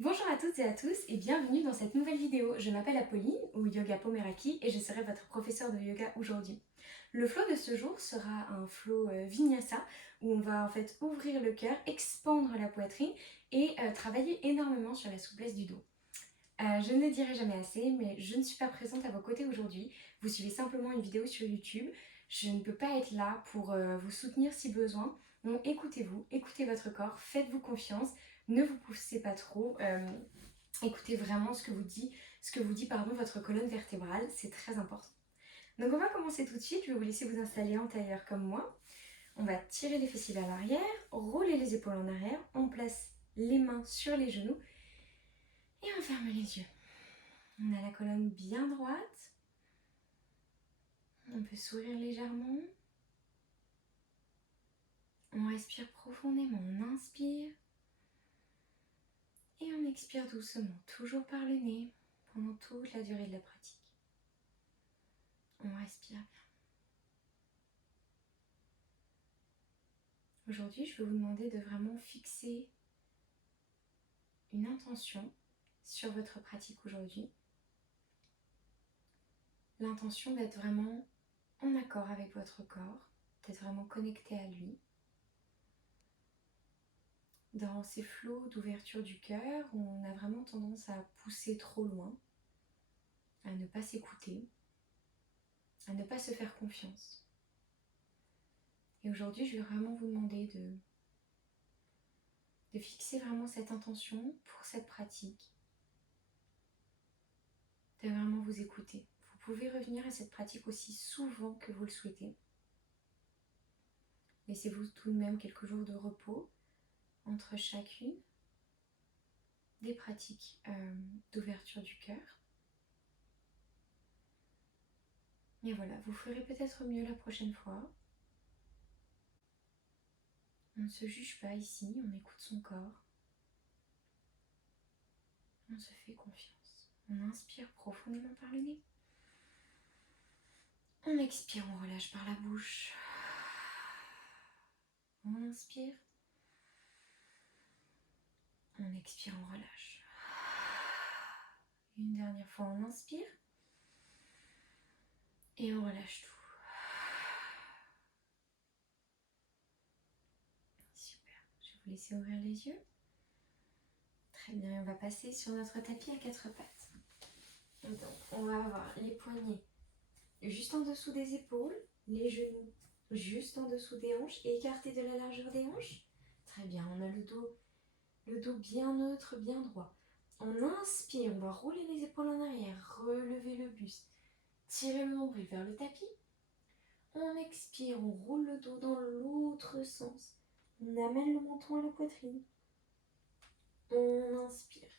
Bonjour à toutes et à tous et bienvenue dans cette nouvelle vidéo. Je m'appelle Apolline ou Yoga Pomeraki et je serai votre professeur de yoga aujourd'hui. Le flow de ce jour sera un flow Vinyasa où on va en fait ouvrir le cœur, expandre la poitrine et travailler énormément sur la souplesse du dos. Je ne dirai jamais assez, mais je ne suis pas présente à vos côtés aujourd'hui. Vous suivez simplement une vidéo sur YouTube. Je ne peux pas être là pour vous soutenir si besoin. Donc écoutez-vous, écoutez votre corps, faites-vous confiance, ne vous poussez pas trop. Écoutez vraiment ce que vous dit votre colonne vertébrale, c'est très important. Donc on va commencer tout de suite. Je vais vous laisser vous installer en tailleur comme moi. On va tirer les fessiers vers l'arrière, rouler les épaules en arrière, on place les mains sur les genoux et on ferme les yeux. On a la colonne bien droite. On peut sourire légèrement. On respire profondément, on inspire. Et on expire doucement, toujours par le nez, pendant toute la durée de la pratique. On respire bien. Aujourd'hui, je vais vous demander de vraiment fixer une intention sur votre pratique aujourd'hui. L'intention d'être vraiment en accord avec votre corps, d'être vraiment connecté à lui. Dans ces flots d'ouverture du cœur, on a vraiment tendance à pousser trop loin, à ne pas s'écouter, à ne pas se faire confiance. Et aujourd'hui, je vais vraiment vous demander de fixer vraiment cette intention pour cette pratique, de vraiment vous écouter. Vous pouvez revenir à cette pratique aussi souvent que vous le souhaitez. Laissez-vous tout de même quelques jours de repos entre chacune des pratiques d'ouverture du cœur. Et voilà, vous ferez peut-être mieux la prochaine fois. On ne se juge pas ici, on écoute son corps. On se fait confiance. On inspire profondément par le nez. On expire, on relâche par la bouche. On inspire. On expire, on relâche. Une dernière fois, on inspire. Et on relâche tout. Super. Je vais vous laisser ouvrir les yeux. Très bien, on va passer sur notre tapis à quatre pattes. Donc, on va avoir les poignets juste en dessous des épaules, les genoux juste en dessous des hanches et écartés de la largeur des hanches. Très bien, on a le dos bien neutre, bien droit. On inspire, on va rouler les épaules en arrière, relever le buste, tirer le nombril vers le tapis. On expire, on roule le dos dans l'autre sens. On amène le menton à la poitrine. On inspire.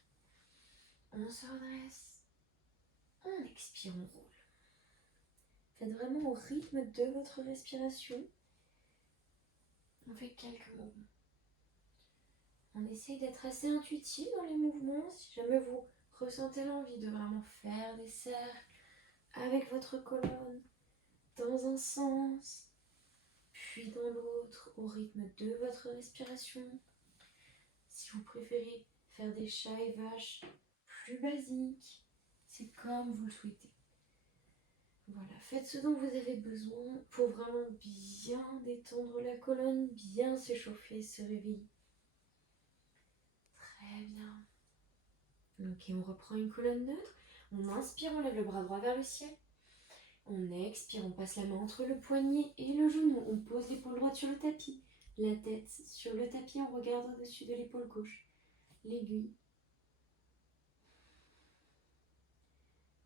On se redresse. On expire, on roule. Faites vraiment au rythme de votre respiration. On fait quelques mouvements. On essaye d'être assez intuitif dans les mouvements. Si jamais vous ressentez l'envie de vraiment faire des cercles avec votre colonne dans un sens, puis dans l'autre, au rythme de votre respiration. Si vous préférez faire des chats et vaches plus basiques, c'est comme vous le souhaitez. Voilà, faites ce dont vous avez besoin pour vraiment bien détendre la colonne, bien s'échauffer, se réveiller. Très bien. Ok, on reprend une colonne neutre. On inspire, on lève le bras droit vers le ciel. On expire, on passe la main entre le poignet et le genou. On pose l'épaule droite sur le tapis. La tête sur le tapis, on regarde au-dessus de l'épaule gauche. L'aiguille.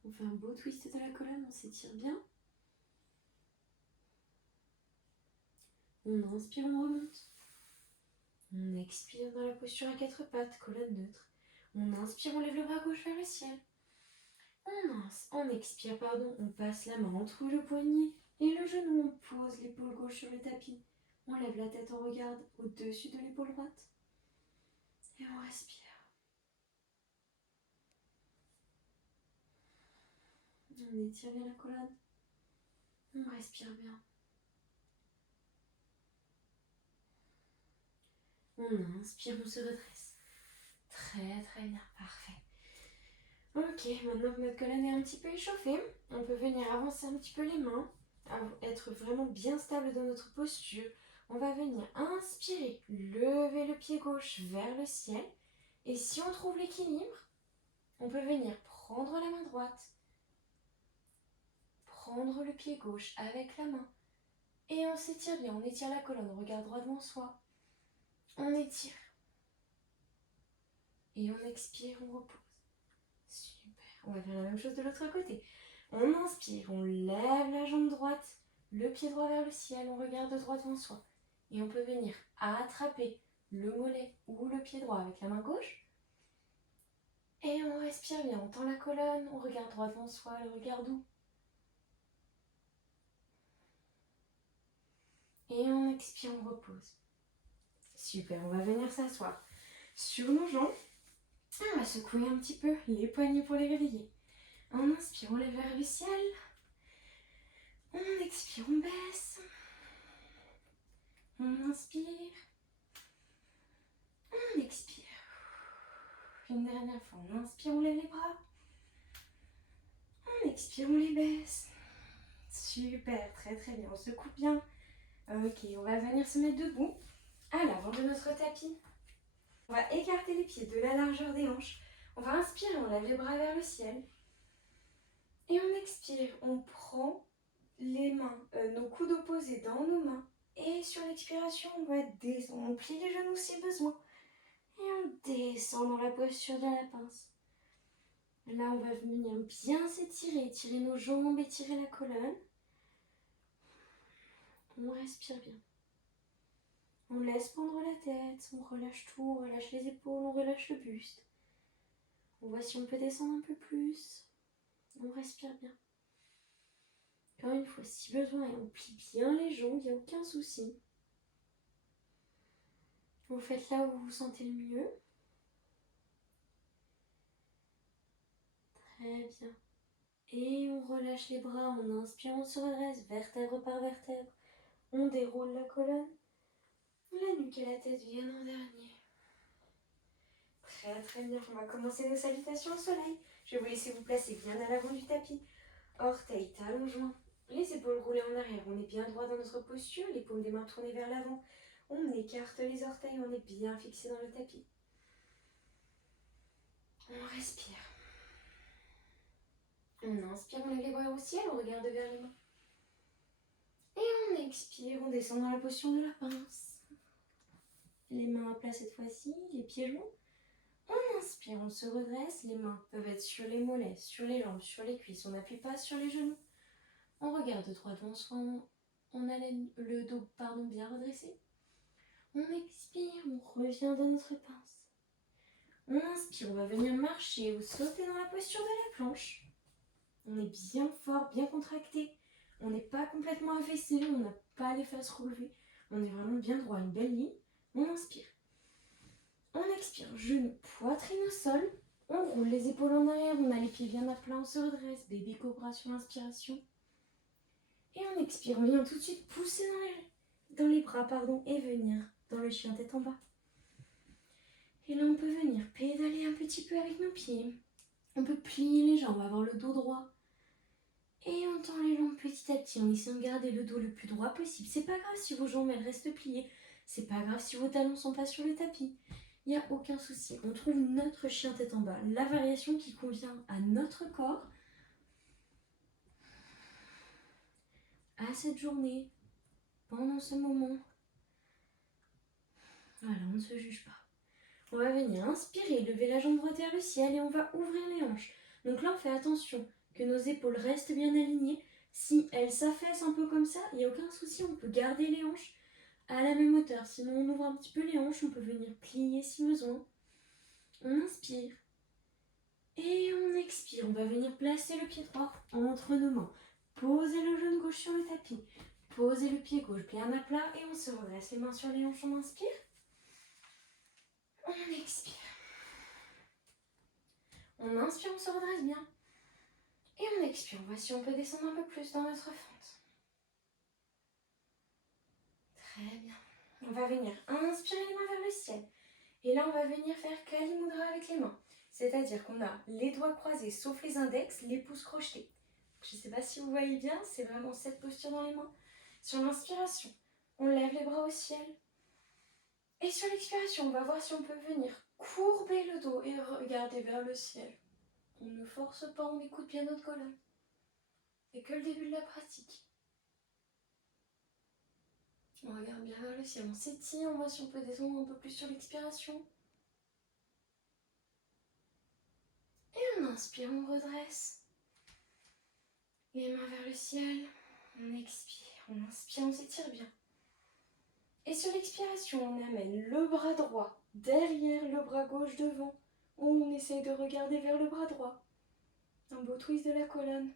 On fait un beau twist de la colonne, on s'étire bien. On inspire, on remonte. On expire dans la posture à quatre pattes, colonne neutre. On inspire, on lève le bras gauche vers le ciel. On expire, on passe la main entre le poignet et le genou. On pose l'épaule gauche sur le tapis. On lève la tête, on regarde au-dessus de l'épaule droite. Et on respire. On étire bien la colonne. On respire bien. On inspire, on se redresse. Très bien, parfait. Ok, maintenant que notre colonne est un petit peu échauffée, on peut venir avancer un petit peu les mains, être vraiment bien stable dans notre posture. On va venir inspirer, lever le pied gauche vers le ciel. Et si on trouve l'équilibre, on peut venir prendre la main droite, prendre le pied gauche avec la main. Et on s'étire bien, on étire la colonne, on regarde droit devant soi. On étire. Et on expire, on repose. Super. On va faire la même chose de l'autre côté. On inspire, on lève la jambe droite, le pied droit vers le ciel, on regarde droit devant soi. Et on peut venir attraper le mollet ou le pied droit avec la main gauche. Et on respire bien, on tend la colonne, on regarde droit devant soi, le regard doux. Et on expire, on repose. Super, on va venir s'asseoir sur nos jambes. On va secouer un petit peu les poignets pour les réveiller. On inspire, on lève vers le ciel. On expire, on baisse. On inspire. On expire. Une dernière fois, on inspire, on lève les bras. On expire, on les baisse. Super, très bien, on secoue bien. Ok, on va venir se mettre debout à l'avant de notre tapis. On va écarter les pieds de la largeur des hanches. On va inspirer, on lève les bras vers le ciel. Et on expire, on prend les mains, nos coudes opposés dans nos mains. Et sur l'expiration, on va descendre. On plie les genoux si besoin. Et on descend dans la posture de la pince. Là, on va venir bien s'étirer, étirer nos jambes, étirer la colonne. On respire bien. On laisse pendre la tête, on relâche tout, on relâche les épaules, on relâche le buste. On voit si on peut descendre un peu plus. On respire bien. Encore une fois, si besoin, et on plie bien les jambes, il n'y a aucun souci. Vous faites là où vous vous sentez le mieux. Très bien. Et on relâche les bras, on inspire, on se redresse, vertèbre par vertèbre. On déroule la colonne. La nuque et la tête viennent en dernier. Très bien, on va commencer nos salutations au soleil. Je vais vous laisser vous placer bien à l'avant du tapis. Orteils, talons joints, les épaules roulées en arrière. On est bien droit dans notre posture, les paumes des mains tournées vers l'avant. On écarte les orteils, on est bien fixé dans le tapis. On respire. On inspire, on lève les bras au ciel, on regarde vers les mains. Et on expire, on descend dans la position de la pince. Les mains à plat cette fois-ci, les pieds joints. On inspire, on se redresse, les mains peuvent être sur les mollets, sur les jambes, sur les cuisses, on n'appuie pas sur les genoux. On regarde droit devant soi, on a le dos bien redressé. On expire, on revient dans notre pince. On inspire, on va venir marcher ou sauter dans la posture de la planche. On est bien fort, bien contracté. On n'est pas complètement affaissé, on n'a pas les fesses relevées. On est vraiment bien droit, une belle ligne. On inspire. On expire, genoux, poitrine au sol. On roule les épaules en arrière, on a les pieds bien à plat, on se redresse. Baby cobra sur l'inspiration. Et on expire, on vient tout de suite pousser dans les bras et venir dans le chien tête en bas. Et là, on peut venir pédaler un petit peu avec nos pieds. On peut plier les jambes, avoir le dos droit. Et on tend les jambes petit à petit en essayant de garder le dos le plus droit possible. C'est pas grave si vos jambes elles restent pliées. C'est pas grave si vos talons sont pas sur le tapis. Il n'y a aucun souci. On trouve notre chien tête en bas. La variation qui convient à notre corps, à cette journée, pendant ce moment. Voilà, on ne se juge pas. On va venir inspirer, lever la jambe droite vers le ciel et on va ouvrir les hanches. Donc là, on fait attention que nos épaules restent bien alignées. Si elles s'affaissent un peu comme ça, il n'y a aucun souci, on peut garder les hanches à la même hauteur. Sinon, on ouvre un petit peu les hanches, on peut venir plier si besoin. On inspire et on expire. On va venir placer le pied droit entre nos mains. Poser le genou gauche sur le tapis. Poser le pied gauche bien à plat et on se redresse les mains sur les hanches. On inspire. On expire. On inspire, on se redresse bien. Et on expire. On voit si on peut descendre un peu plus dans notre fente. Très bien. On va venir inspirer les mains vers le ciel. Et là, on va venir faire Kali Mudra avec les mains. C'est-à-dire qu'on a les doigts croisés sauf les index, les pouces crochetés. Je ne sais pas si vous voyez bien, c'est vraiment cette posture dans les mains. Sur l'inspiration, on lève les bras au ciel. Et sur l'expiration, on va voir si on peut venir courber le dos et regarder vers le ciel. On ne force pas, on écoute bien notre colonne. C'est que le début de la pratique. On regarde bien vers le ciel, on s'étire, on voit si on peut descendre un peu plus sur l'expiration. Et on inspire, on redresse. Les mains vers le ciel, on expire, on inspire, on s'étire bien. Et sur l'expiration, on amène le bras droit derrière le bras gauche devant. On essaye de regarder vers le bras droit. Un beau twist de la colonne.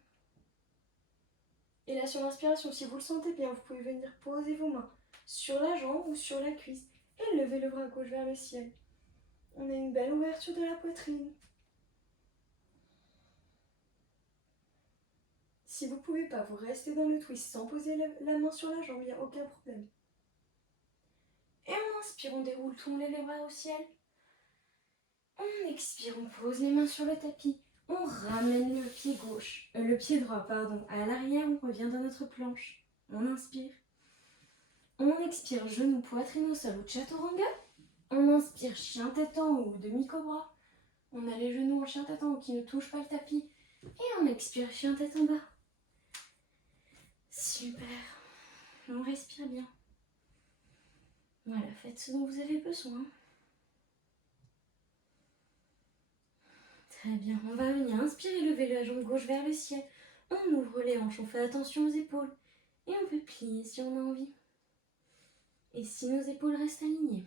Et là, sur l'inspiration, si vous le sentez bien, vous pouvez venir poser vos mains sur la jambe ou sur la cuisse et lever le bras gauche vers le ciel. On a une belle ouverture de la poitrine. Si vous ne pouvez pas, vous restez dans le twist sans poser la main sur la jambe, il n'y a aucun problème. Et on inspire, on déroule, on lève les bras au ciel. On expire, on pose les mains sur le tapis. On ramène le pied droit, à l'arrière, on revient dans notre planche. On inspire. On expire, genou, poitrine au sol ou chaturanga. On inspire, chien tête en haut ou demi-cobra. On a les genoux en chien tête en haut qui ne touchent pas le tapis. Et on expire, chien tête en bas. Super. On respire bien. Voilà, faites ce dont vous avez besoin. Très bien, on va venir inspirer, lever la jambe gauche vers le ciel. On ouvre les hanches, on fait attention aux épaules. Et on peut plier si on a envie. Et si nos épaules restent alignées.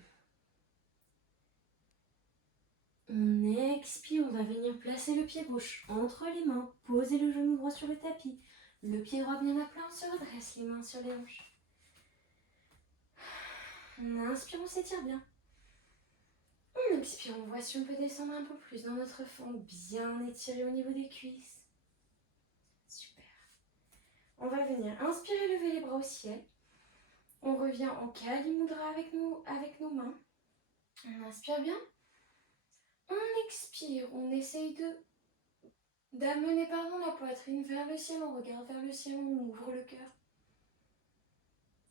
On expire, on va venir placer le pied gauche entre les mains, poser le genou droit sur le tapis. Le pied droit bien à plat, on se redresse, les mains sur les hanches. On inspire, on s'étire bien. On expire, on voit si on peut descendre un peu plus dans notre fond, bien étiré au niveau des cuisses. Super. On va venir inspirer, lever les bras au ciel. On revient en Kali Mudra avec nos mains. On inspire bien. On expire, on essaye d'amener la poitrine vers le ciel. On regarde vers le ciel, on ouvre le cœur.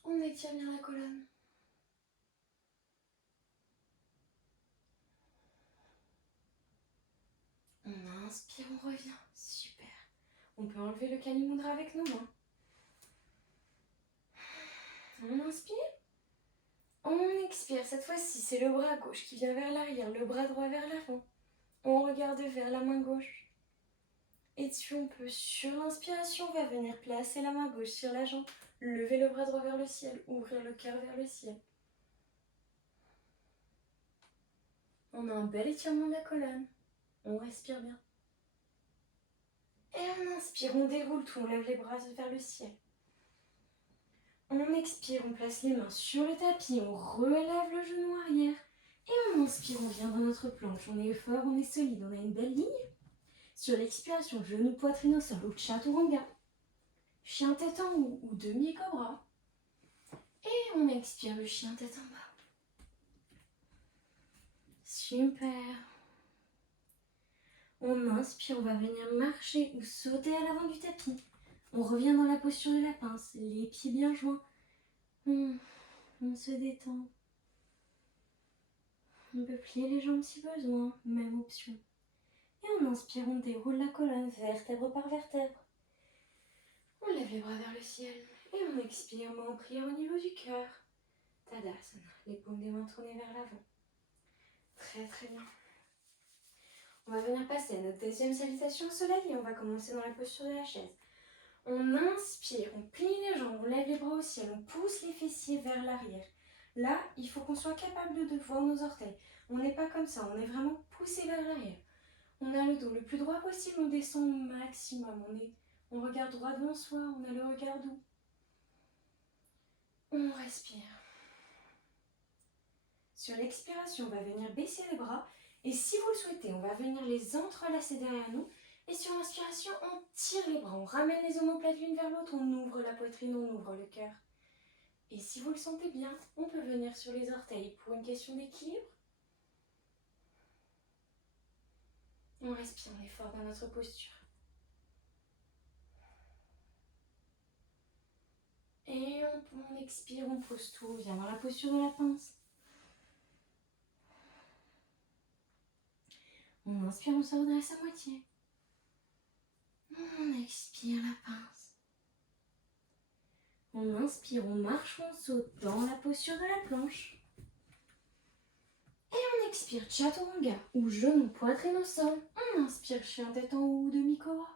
On étire bien la colonne. On inspire, on revient. Super. On peut enlever le Kali Mudra avec nos mains. On inspire. On expire. Cette fois-ci, c'est le bras gauche qui vient vers l'arrière, le bras droit vers l'avant. On regarde vers la main gauche. Et dessus, on peut, sur l'inspiration, on va venir placer la main gauche sur la jambe, lever le bras droit vers le ciel, ouvrir le cœur vers le ciel. On a un bel étirement de la colonne. On respire bien. Et on inspire, on déroule tout, on lève les bras vers le ciel. On expire, on place les mains sur le tapis, on relève le genou arrière. Et on inspire, on vient dans notre planche. On est fort, on est solide, on a une belle ligne. Sur l'expiration, genou, poitrine au sol ou chaturanga. Chien tête en haut ou demi-cobra. Et on expire le chien tête en bas. Super. On inspire, on va venir marcher ou sauter à l'avant du tapis. On revient dans la posture de la pince, les pieds bien joints. On se détend. On peut plier les jambes si besoin, même option. Et on inspire, on déroule la colonne, vertèbre par vertèbre. On lève les bras vers le ciel. Et on expire, main en prière au niveau du cœur. Tadasana, les paumes des mains tournées vers l'avant. Très très bien. On va venir passer à notre deuxième salutation au soleil et on va commencer dans la posture de la chaise. On inspire, on plie les jambes, on lève les bras au ciel, on pousse les fessiers vers l'arrière. Là, il faut qu'on soit capable de voir nos orteils. On n'est pas comme ça, on est vraiment poussé vers l'arrière. On a le dos le plus droit possible, on descend au maximum. On regarde droit devant soi, on a le regard doux. On respire. Sur l'expiration, on va venir baisser les bras. Et si vous le souhaitez, on va venir les entrelacer derrière nous. Et sur l'inspiration, on tire les bras, on ramène les omoplates l'une vers l'autre, on ouvre la poitrine, on ouvre le cœur. Et si vous le sentez bien, on peut venir sur les orteils pour une question d'équilibre. On respire, on est fort dans notre posture. Et on expire, on pose tout, on vient dans la posture de la pince. On inspire, on se redresse à moitié. On expire la pince. On inspire, on marche, on saute dans la posture de la planche. Et on expire, chaturanga, ou genou, poitrine au sol. On inspire, chien tête en haut ou demi-cobra.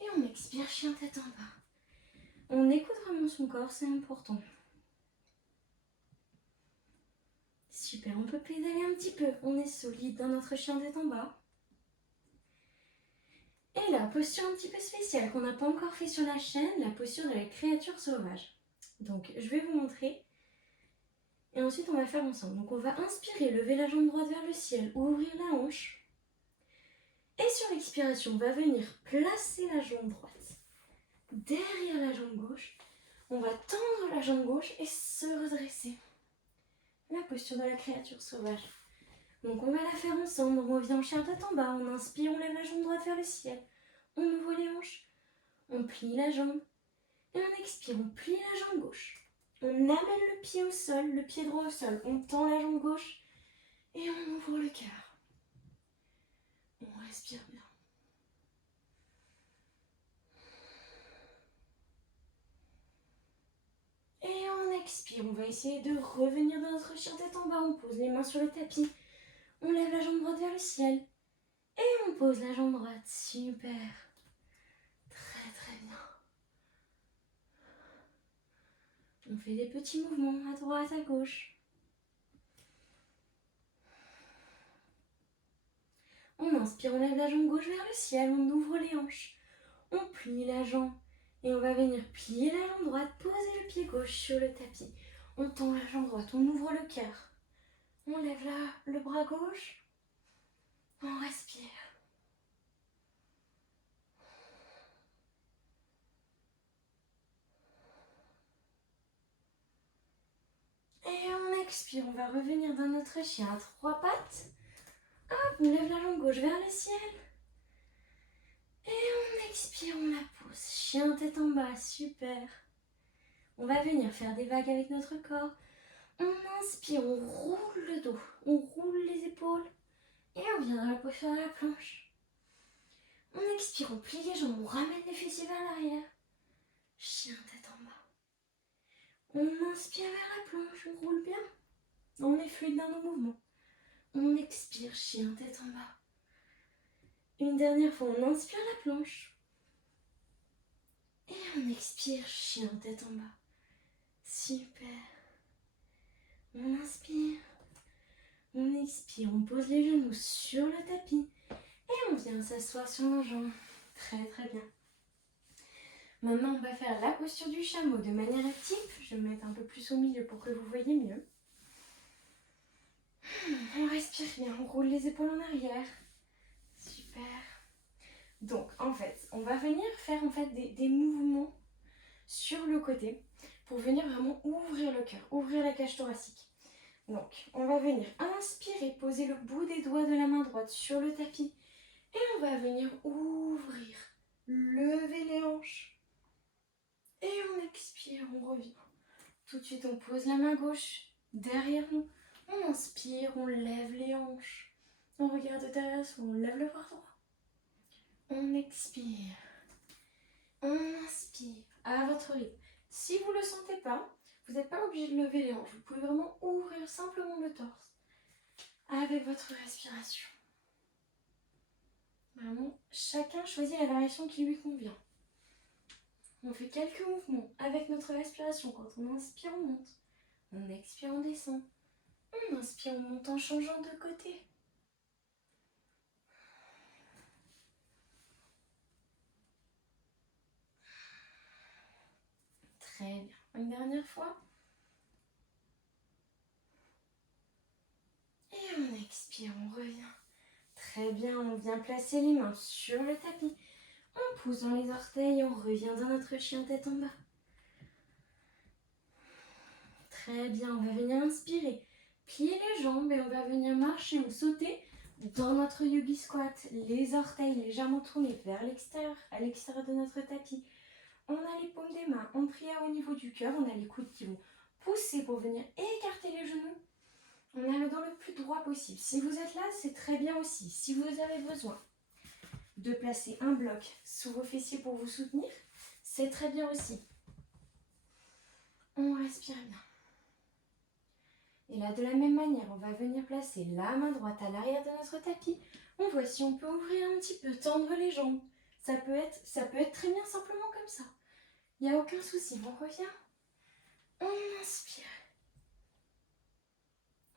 Et on expire, chien tête en bas. On écoute vraiment son corps, c'est important. Super, on peut pédaler un petit peu. On est solide dans notre chien tête en bas. Et là, posture un petit peu spéciale qu'on n'a pas encore fait sur la chaîne, la posture de la créature sauvage. Donc, je vais vous montrer. Et ensuite, on va faire ensemble. Donc, on va inspirer, lever la jambe droite vers le ciel, ouvrir la hanche. Et sur l'expiration, on va venir placer la jambe droite derrière la jambe gauche. On va tendre la jambe gauche et se redresser. La posture de la créature sauvage. Donc on va la faire ensemble. On revient en chien tête en bas. On inspire, on lève la jambe droite vers le ciel. On ouvre les hanches. On plie la jambe. Et on expire, on plie la jambe gauche. On amène le pied au sol, le pied droit au sol. On tend la jambe gauche. Et on ouvre le cœur. On respire bien. Et on expire, on va essayer de revenir dans notre chien tête en bas. On pose les mains sur le tapis. On lève la jambe droite vers le ciel. Et on pose la jambe droite. Super. Très très bien. On fait des petits mouvements à droite, à gauche. On inspire, on lève la jambe gauche vers le ciel. On ouvre les hanches. On plie la jambe. Et on va venir plier la jambe droite, poser le pied gauche sur le tapis. On tend la jambe droite, on ouvre le cœur. On lève le bras gauche. On respire. Et on expire, on va revenir dans notre chien à 3 pattes. Hop, on lève la jambe gauche vers le ciel. Et on expire, on la pose. Chien tête en bas, super. On va venir faire des vagues avec notre corps. On inspire, on roule le dos, on roule les épaules. Et on vient dans la posture de la planche. On expire, on plie les jambes, on ramène les fessiers vers l'arrière. Chien tête en bas. On inspire vers la planche, on roule bien. On est fluide dans nos mouvements. On expire, chien tête en bas. Une dernière fois, on inspire la planche. Et on expire, chien tête en bas. Super. On inspire. On expire, on pose les genoux sur le tapis. Et on vient s'asseoir sur nos jambes. Très très bien. Maintenant, on va faire la posture du chameau de manière active. Je vais me mettre un peu plus au milieu pour que vous voyez mieux. On respire bien, on roule les épaules en arrière. Super. Donc, en fait, on va venir faire des mouvements sur le côté pour venir vraiment ouvrir le cœur, ouvrir la cage thoracique. Donc, on va venir inspirer, poser le bout des doigts de la main droite sur le tapis. Et on va venir ouvrir, lever les hanches. Et on expire, on revient. Tout de suite, on pose la main gauche derrière nous. On inspire, on lève les hanches. On regarde derrière soi, on lève le bras droit. On expire. On inspire à votre rythme. Si vous ne le sentez pas, vous n'êtes pas obligé de lever les hanches. Vous pouvez vraiment ouvrir simplement le torse avec votre respiration. Vraiment, chacun choisit la variation qui lui convient. On fait quelques mouvements avec notre respiration. Quand on inspire, on monte. On expire, on descend. On inspire, on monte en changeant de côté. Très bien. Une dernière fois. Et on expire, on revient. Très bien, on vient placer les mains sur le tapis. On pousse dans les orteils, on revient dans notre chien tête en bas. Très bien, on va venir inspirer. Plier les jambes et on va venir marcher ou sauter dans notre yogi squat, les orteils légèrement tournés vers l'extérieur, à l'extérieur de notre tapis. On a les paumes des mains en prière au niveau du cœur. On a les coudes qui vont pousser pour venir écarter les genoux. On a le dos le plus droit possible. Si vous êtes là, c'est très bien aussi. Si vous avez besoin de placer un bloc sous vos fessiers pour vous soutenir, c'est très bien aussi. On respire bien. Et là, de la même manière, on va venir placer la main droite à l'arrière de notre tapis. On voit si on peut ouvrir un petit peu, tendre les jambes. Ça peut être très bien simplement comme ça. Il n'y a aucun souci. On revient. On inspire.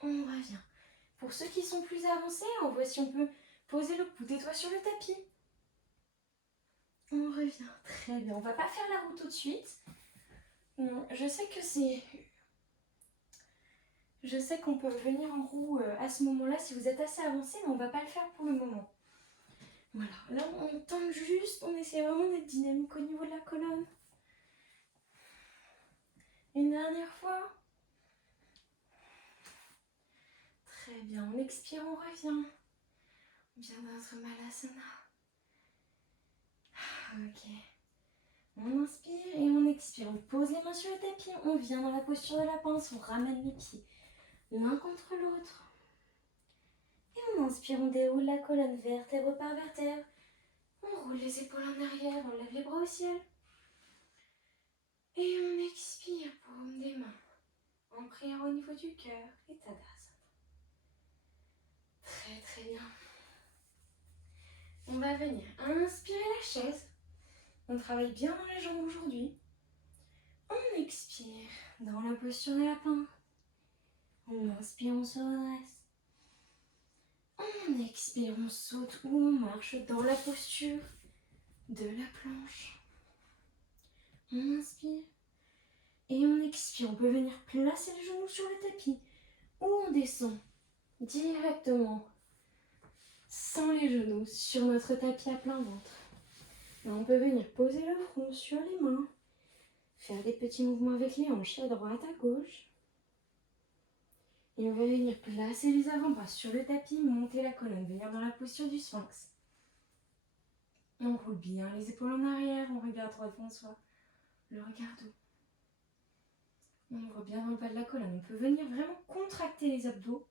On revient. Pour ceux qui sont plus avancés, on voit si on peut poser le bout des doigts sur le tapis. On revient. Très bien. On ne va pas faire la roue tout de suite. Non, je sais qu'on peut venir en roue à ce moment-là si vous êtes assez avancé, mais on ne va pas le faire pour le moment. Voilà, là on tente juste, on essaie vraiment d'être dynamique au niveau de la colonne. Une dernière fois. Très bien, on expire, on revient. On vient dans notre Malasana. Ok. On inspire et on expire. On pose les mains sur le tapis, on vient dans la posture de la pince, on ramène les pieds l'un contre l'autre. Et on inspire, on déroule la colonne vertèbre par vertèbre. On roule les épaules en arrière, on lève les bras au ciel. Et on expire, paume des mains. En prière au niveau du cœur et Tadasana. Très très bien. On va venir inspirer la chaise. On travaille bien dans les jambes aujourd'hui. On expire dans la posture de lapin. On inspire, on se redresse. On expire, on saute ou on marche dans la posture de la planche. On inspire et on expire. On peut venir placer les genoux sur le tapis ou on descend directement sans les genoux sur notre tapis à plein ventre. Et on peut venir poser le front sur les mains, faire des petits mouvements avec les hanches à droite, à gauche. Et on va venir placer les avant-bras sur le tapis, monter la colonne, venir dans la posture du sphinx. On roule bien les épaules en arrière, on regarde droit devant soi, le regard doux. On ouvre bien dans le bas de la colonne. On peut venir vraiment contracter les abdos.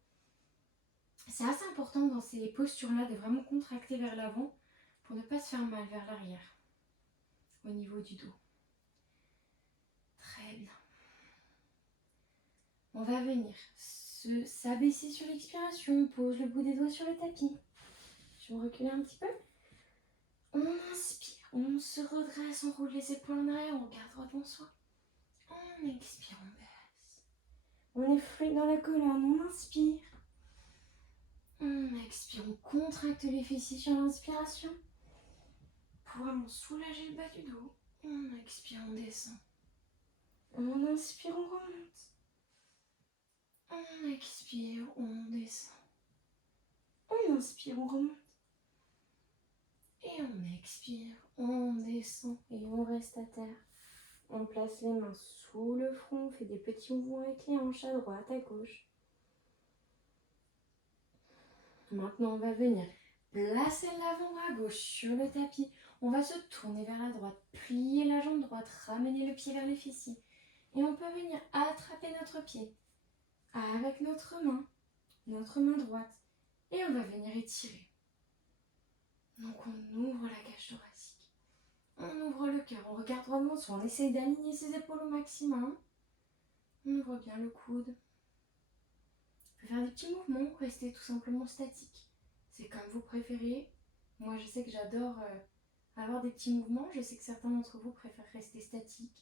C'est assez important dans ces postures-là de vraiment contracter vers l'avant pour ne pas se faire mal vers l'arrière, au niveau du dos. Très bien. On va venir s'abaisser sur l'expiration, on pose le bout des doigts sur le tapis. Je vais reculer un petit peu. On inspire, on se redresse, on roule les épaules en arrière, on regarde droit devant soi. On expire, on baisse. On est fluide dans la colonne, on inspire. On expire, on contracte les fessiers sur l'inspiration pour vraiment soulager le bas du dos. On expire, on descend. On inspire, on remonte. On expire, on descend. On inspire, on remonte. Et on expire, on descend et on reste à terre. On place les mains sous le front, on fait des petits mouvements avec les hanches à droite, à gauche. Maintenant, on va venir placer l'avant-bras gauche sur le tapis. On va se tourner vers la droite, plier la jambe droite, ramener le pied vers les fessiers. Et on peut venir attraper notre pied avec notre main droite. Et on va venir étirer. Donc on ouvre la cage thoracique. On ouvre le cœur, on regarde droit devant soi, on essaye d'aligner ses épaules au maximum. On ouvre bien le coude. On peut faire des petits mouvements, rester tout simplement statique. C'est comme vous préférez. Moi je sais que j'adore avoir des petits mouvements. Je sais que certains d'entre vous préfèrent rester statiques.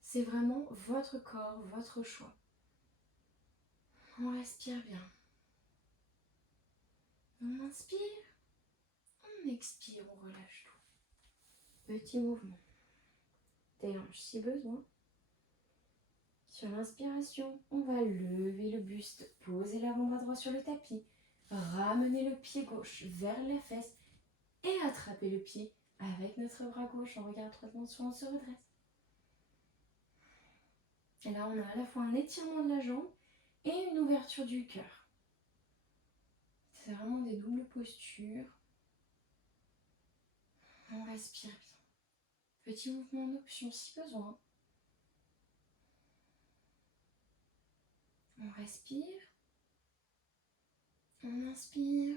C'est vraiment votre corps, votre choix. On respire bien. On inspire. On expire, on relâche tout. Petit mouvement. Des hanches si besoin. Sur l'inspiration, on va lever le buste, poser l'avant-bras droit sur le tapis, ramener le pied gauche vers les fesses et attraper le pied avec notre bras gauche. On regarde droit devant soi, on se redresse. Et là, on a à la fois un étirement de la jambe et une ouverture du cœur. C'est vraiment des doubles postures. On respire bien. Petit mouvement d'option si besoin. On respire. On inspire.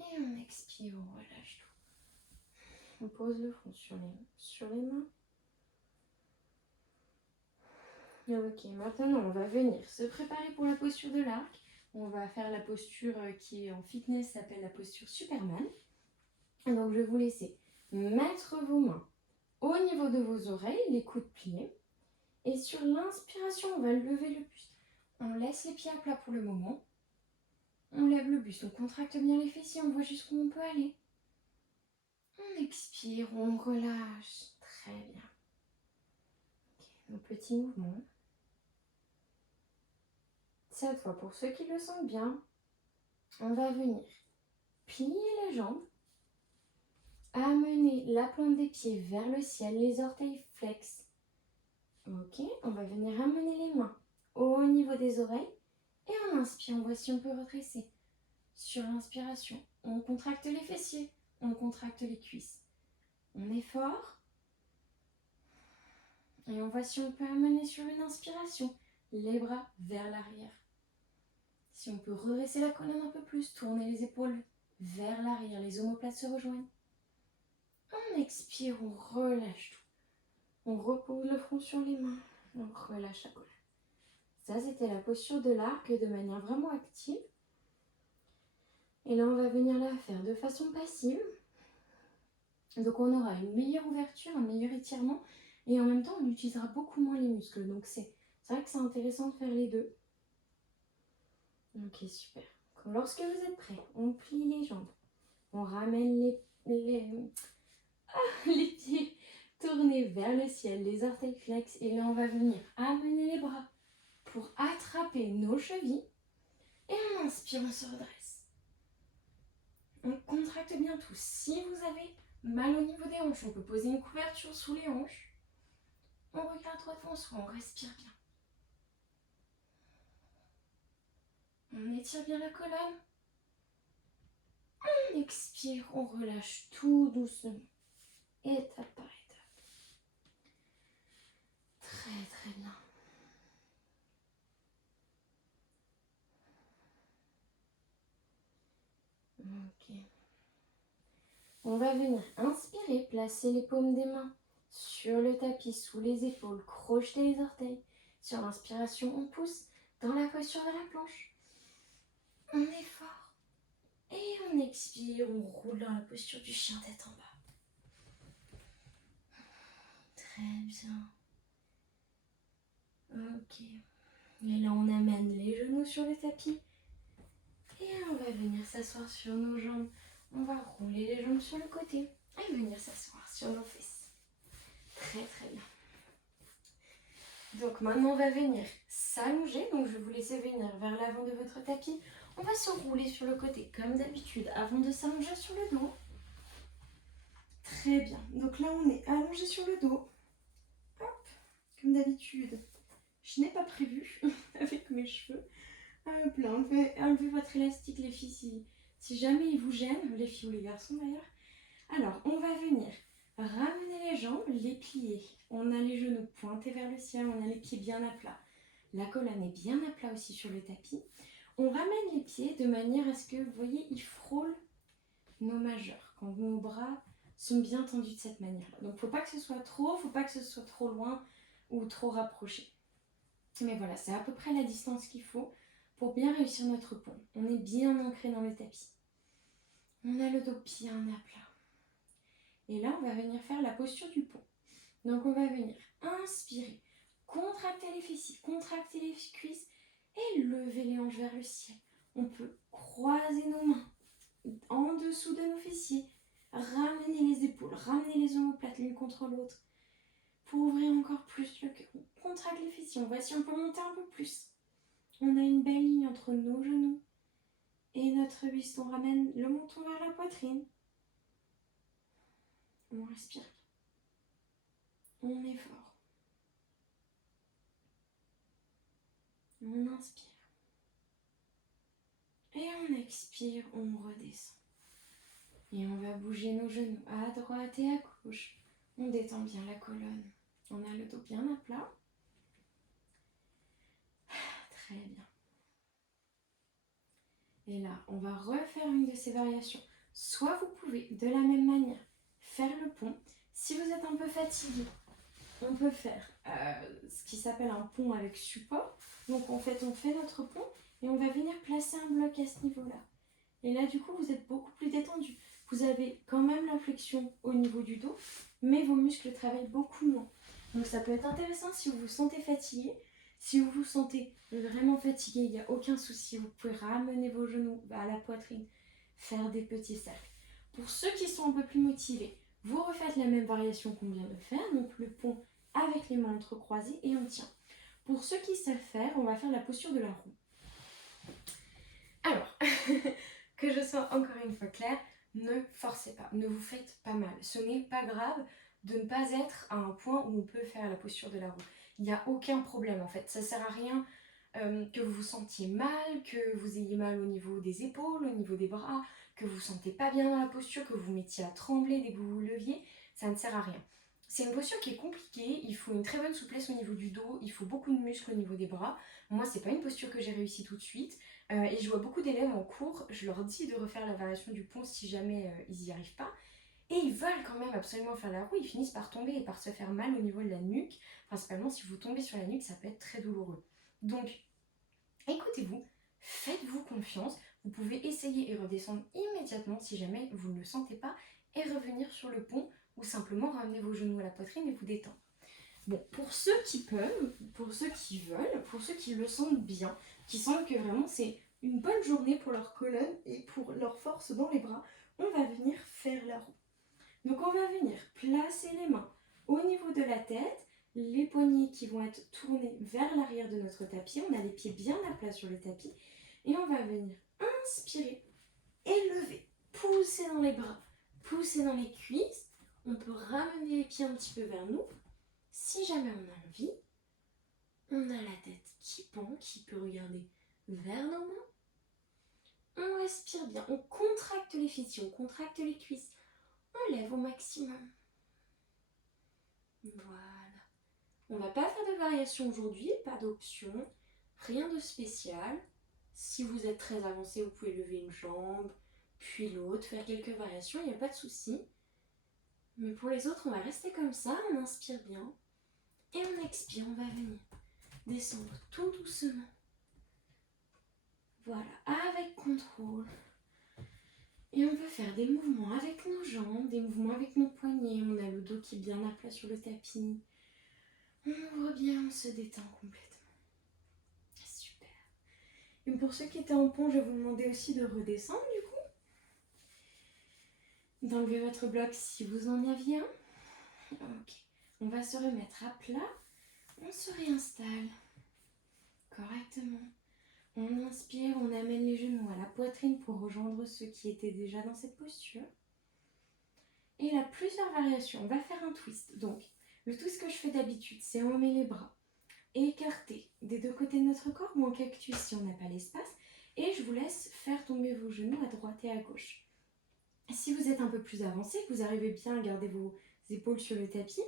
Et on expire, on relâche tout. On pose le front sur les mains. Ok, maintenant on va venir se préparer pour la posture de l'arc. On va faire la posture qui en fitness s'appelle la posture Superman. Donc je vais vous laisser mettre vos mains au niveau de vos oreilles, les coudes pliés. Et sur l'inspiration, on va lever le buste. On laisse les pieds à plat pour le moment. On lève le buste, on contracte bien les fessiers, on voit jusqu'où on peut aller. On expire, on relâche. Très bien. Okay, nos petits mouvements. Cette fois, pour ceux qui le sentent bien, on va venir plier les jambes, amener la plante des pieds vers le ciel, les orteils flex. Ok, on va venir amener les mains au niveau des oreilles et on inspire, on voit si on peut redresser. Sur l'inspiration, on contracte les fessiers, on contracte les cuisses. On est fort et on voit si on peut amener sur une inspiration les bras vers l'arrière. Si on peut redresser la colonne un peu plus, tourner les épaules vers l'arrière, les omoplates se rejoignent. On expire, on relâche tout. On repose le front sur les mains, on relâche la colonne. Ça, c'était la posture de l'arc de manière vraiment active. Et là, on va venir la faire de façon passive. Donc, on aura une meilleure ouverture, un meilleur étirement. Et en même temps, on utilisera beaucoup moins les muscles. Donc, c'est vrai que c'est intéressant de faire les deux. Ok, super. Lorsque vous êtes prêts, on plie les jambes. On ramène les pieds tournés vers le ciel, les orteils flex. Et là, on va venir amener les bras pour attraper nos chevilles. Et on inspire, on se redresse. On contracte bien tout. Si vous avez mal au niveau des hanches, on peut poser une couverture sous les hanches. On regarde droit devant soi, on respire bien. On étire bien la colonne. On expire, on relâche tout doucement. Étape par étape. Très très bien. Ok. On va venir inspirer, placer les paumes des mains sur le tapis, sous les épaules, crocheter les orteils. Sur l'inspiration, on pousse dans la posture de la planche. On est fort. Et on expire, on roule dans la posture du chien tête en bas. Très bien. Ok. Et là, on amène les genoux sur le tapis. Et on va venir s'asseoir sur nos jambes. On va rouler les jambes sur le côté et venir s'asseoir sur nos fesses. Très très bien. Donc maintenant, on va venir s'allonger. Donc je vais vous laisser venir vers l'avant de votre tapis. On va se rouler sur le côté comme d'habitude avant de s'allonger sur le dos. Très bien. Donc là, on est allongé sur le dos. Hop, comme d'habitude. Je n'ai pas prévu avec mes cheveux. Hop là, enlevez votre élastique les filles si jamais il vous gêne, les filles ou les garçons d'ailleurs. Alors, on va venir ramener les jambes, les plier. On a les genoux pointés vers le ciel, on a les pieds bien à plat. La colonne est bien à plat aussi sur le tapis. On ramène les pieds de manière à ce que, vous voyez, ils frôlent nos majeurs. Quand nos bras sont bien tendus de cette manière-là. Donc, il ne faut pas que ce soit trop, il ne faut pas que ce soit trop loin ou trop rapproché. Mais voilà, c'est à peu près la distance qu'il faut pour bien réussir notre pont. On est bien ancré dans le tapis. On a le dos bien à plat. Et là, on va venir faire la posture du pont. Donc, on va venir inspirer, contracter les fessiers, contracter les cuisses et lever les hanches vers le ciel. On peut croiser nos mains en dessous de nos fessiers, ramener les épaules, ramener les omoplates l'une contre l'autre pour ouvrir encore plus le cœur. On contracte les fessiers, on voit si on peut monter un peu plus. On a une belle ligne entre nos genoux et notre buste. On ramène le menton vers la poitrine. On respire. On est fort. On inspire. Et on expire, on redescend. Et on va bouger nos genoux à droite et à gauche. On détend bien la colonne. On a le dos bien à plat. Très bien. Et là, on va refaire une de ces variations. Soit vous pouvez, de la même manière, faire le pont. Si vous êtes un peu fatigué, on peut faire ce qui s'appelle un pont avec support. Donc en fait, on fait notre pont et on va venir placer un bloc à ce niveau-là. Et là, du coup, vous êtes beaucoup plus détendu. Vous avez quand même la flexion au niveau du dos, mais vos muscles travaillent beaucoup moins. Donc ça peut être intéressant si vous vous sentez fatigué. Si vous vous sentez vraiment fatigué, il n'y a aucun souci. Vous pouvez ramener vos genoux à la poitrine, faire des petits cercles. Pour ceux qui sont un peu plus motivés, vous refaites la même variation qu'on vient de faire, donc le pont avec les mains entrecroisées et on tient. Pour ceux qui savent faire, on va faire la posture de la roue. Alors, que je sois encore une fois claire, ne forcez pas, ne vous faites pas mal. Ce n'est pas grave de ne pas être à un point où on peut faire la posture de la roue. Il n'y a aucun problème en fait. Ça ne sert à rien que vous vous sentiez mal, que vous ayez mal au niveau des épaules, au niveau des bras, que vous ne vous sentez pas bien dans la posture, que vous vous mettiez à trembler dès que vous vous leviez. Ça ne sert à rien. C'est une posture qui est compliquée, il faut une très bonne souplesse au niveau du dos, il faut beaucoup de muscles au niveau des bras. Moi, c'est pas une posture que j'ai réussi tout de suite. Et je vois beaucoup d'élèves en cours, je leur dis de refaire la variation du pont si jamais ils n'y arrivent pas. Et ils veulent quand même absolument faire la roue, ils finissent par tomber et par se faire mal au niveau de la nuque. Principalement, si vous tombez sur la nuque, ça peut être très douloureux. Donc, écoutez-vous, faites-vous confiance. Vous pouvez essayer et redescendre immédiatement si jamais vous ne le sentez pas et revenir sur le pont ou simplement ramener vos genoux à la poitrine et vous détendre. Bon, pour ceux qui peuvent, pour ceux qui veulent, pour ceux qui le sentent bien, qui sentent que vraiment c'est une bonne journée pour leur colonne et pour leur force dans les bras, on va venir faire la roue. Donc on va venir placer les mains au niveau de la tête, les poignets qui vont être tournés vers l'arrière de notre tapis, on a les pieds bien à plat sur le tapis, et on va venir inspirer, élever, pousser dans les bras, pousser dans les cuisses, on peut ramener les pieds un petit peu vers nous. Si jamais on a envie, on a la tête qui pend, qui peut regarder vers nos mains. On respire bien, on contracte les fessiers, on contracte les cuisses. On lève au maximum. Voilà. On ne va pas faire de variation aujourd'hui, pas d'option, rien de spécial. Si vous êtes très avancé, vous pouvez lever une jambe, puis l'autre, faire quelques variations, il n'y a pas de souci. Mais pour les autres, on va rester comme ça, on inspire bien. Et on expire, on va venir descendre tout doucement. Voilà, avec contrôle. Et on peut faire des mouvements avec nos jambes, des mouvements avec nos poignets. On a le dos qui est bien à plat sur le tapis. On ouvre bien, on se détend complètement. Super. Et pour ceux qui étaient en pont, je vais vous demander aussi de redescendre du coup. D'enlever votre bloc si vous en aviez un. Ok. On va se remettre à plat. On se réinstalle correctement. On inspire, on amène les genoux à la poitrine pour rejoindre ceux qui étaient déjà dans cette posture. Et il y a plusieurs variations. On va faire un twist. Donc, le twist que je fais d'habitude, c'est on met les bras écartés des deux côtés de notre corps ou en cactus si on n'a pas l'espace. Et je vous laisse faire tomber vos genoux à droite et à gauche. Si vous êtes un peu plus avancé, que vous arrivez bien à garder vos épaules sur le tapis,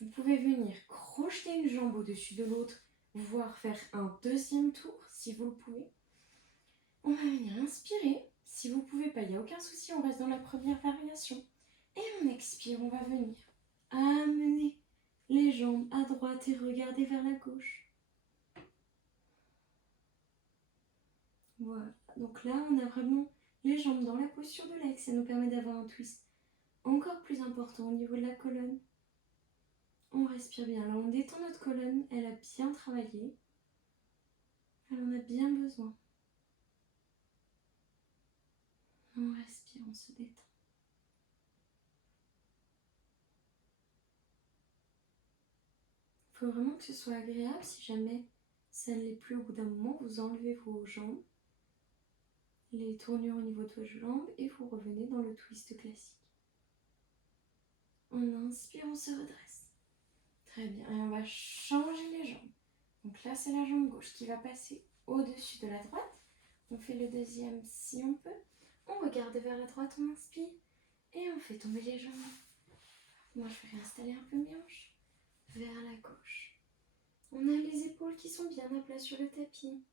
vous pouvez venir crocheter une jambe au-dessus de l'autre, voire faire un deuxième tour si vous le pouvez. On va venir inspirer. Si vous ne pouvez pas, il n'y a aucun souci, on reste dans la première variation. Et on expire, on va venir amener les jambes à droite et regarder vers la gauche. Voilà, donc là on a vraiment les jambes dans la posture de l'ex, ça nous permet d'avoir un twist encore plus important au niveau de la colonne. On respire bien, là on détend notre colonne, elle a bien travaillé, elle en a bien besoin. On respire, on se détend. Il faut vraiment que ce soit agréable. Si jamais ça ne l'est plus au bout d'un moment, vous enlevez vos jambes, les tournures au niveau de vos jambes et vous revenez dans le twist classique. On inspire, on se redresse. Très bien, et on va changer les jambes. Donc là, c'est la jambe gauche qui va passer au-dessus de la droite. On fait le deuxième si on peut. On regarde vers la droite, on inspire. Et on fait tomber les jambes. Moi, je vais réinstaller un peu mes hanches. Vers la gauche. On a les épaules qui sont bien à plat sur le tapis.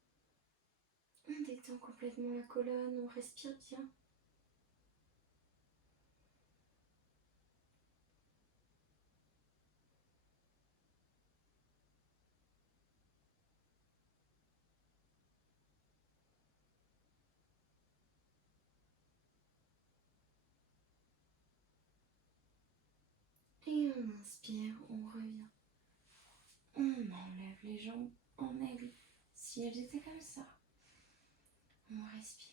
On détend complètement la colonne, on respire bien. Et on inspire, on revient. On enlève les jambes en aigle, si elles étaient comme ça. On respire.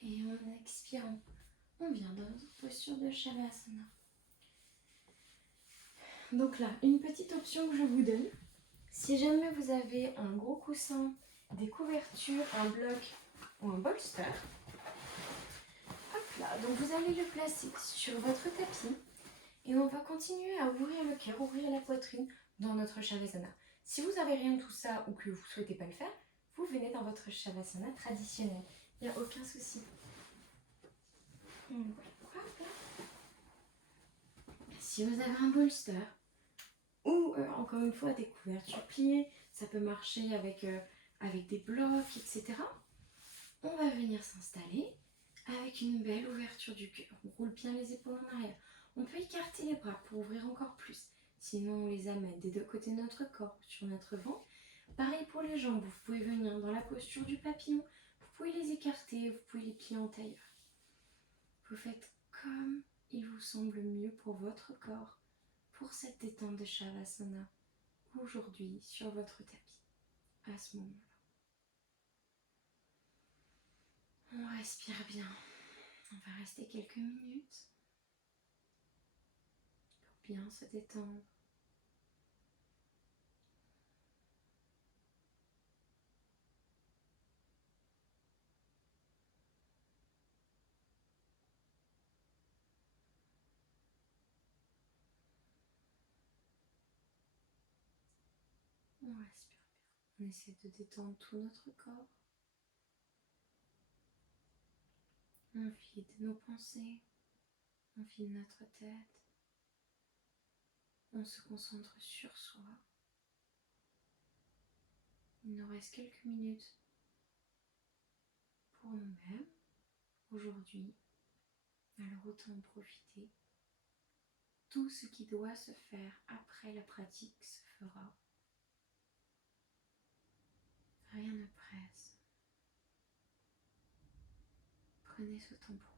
Et en expirant, on vient dans notre posture de Shavasana. Donc là, une petite option que je vous donne. Si jamais vous avez un gros coussin, des couvertures, un bloc ou un bolster, hop là, donc vous allez le placer sur votre tapis et on va continuer à ouvrir le cœur, ouvrir la poitrine dans notre Shavasana. Si vous n'avez rien de tout ça ou que vous ne souhaitez pas le faire, vous venez dans votre Shavasana traditionnel. Il n'y a aucun souci. Si vous avez un bolster ou encore une fois des couvertures pliées, ça peut marcher avec des blocs, etc. On va venir s'installer avec une belle ouverture du cœur. On roule bien les épaules en arrière. On peut écarter les bras pour ouvrir encore plus. Sinon, on les amène des deux côtés de notre corps, sur notre ventre. Pareil pour les jambes, vous pouvez venir dans la posture du papillon. Vous pouvez les écarter, vous pouvez les plier en tailleur. Vous faites comme il vous semble mieux pour votre corps, pour cette détente de Shavasana, aujourd'hui sur votre tapis, à ce moment-là. On respire bien. On va rester quelques minutes pour bien se détendre. On respire bien. On essaie de détendre tout notre corps. On vide nos pensées. On vide notre tête. On se concentre sur soi. Il nous reste quelques minutes pour nous-mêmes aujourd'hui. Alors autant en profiter. Tout ce qui doit se faire après la pratique se fera. Rien ne presse. Prenez ce temps pour vous.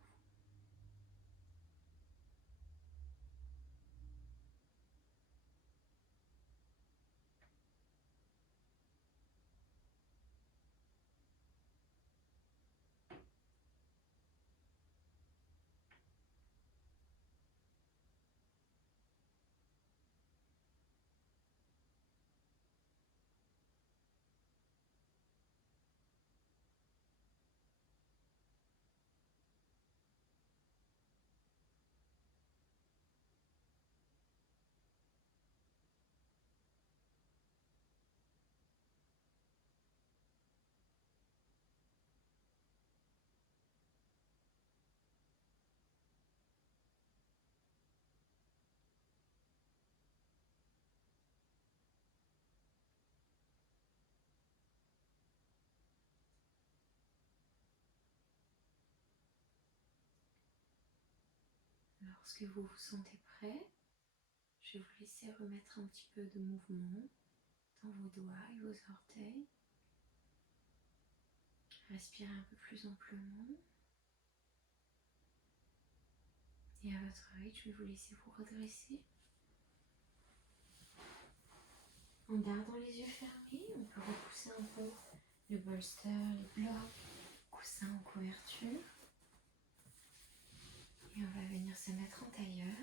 Lorsque vous vous sentez prêt, je vais vous laisser remettre un petit peu de mouvement dans vos doigts et vos orteils. Respirez un peu plus amplement. Et à votre rythme, je vais vous laisser vous redresser. En gardant les yeux fermés, on peut repousser un peu le bolster, les blocs, coussins en couverture. Et on va venir se mettre en tailleur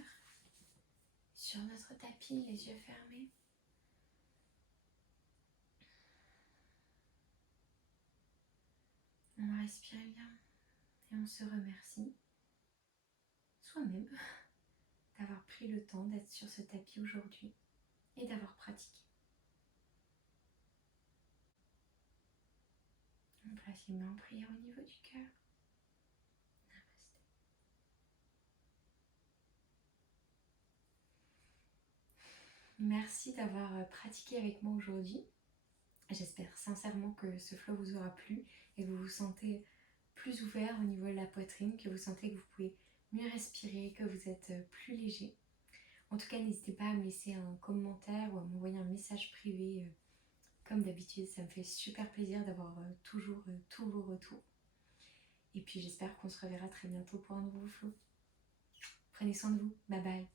sur notre tapis, les yeux fermés. On va respirer bien et on se remercie soi-même d'avoir pris le temps d'être sur ce tapis aujourd'hui et d'avoir pratiqué. On peut place les mains en prière au niveau du cœur. Namasté. Merci d'avoir pratiqué avec moi aujourd'hui. J'espère sincèrement que ce flow vous aura plu et que vous vous sentez plus ouvert au niveau de la poitrine, que vous sentez que vous pouvez mieux respirer, que vous êtes plus léger. En tout cas, n'hésitez pas à me laisser un commentaire ou à m'envoyer un message privé comme d'habitude. Ça me fait super plaisir d'avoir toujours tous vos retours. Et puis j'espère qu'on se reverra très bientôt pour un nouveau flow. Prenez soin de vous. Bye bye.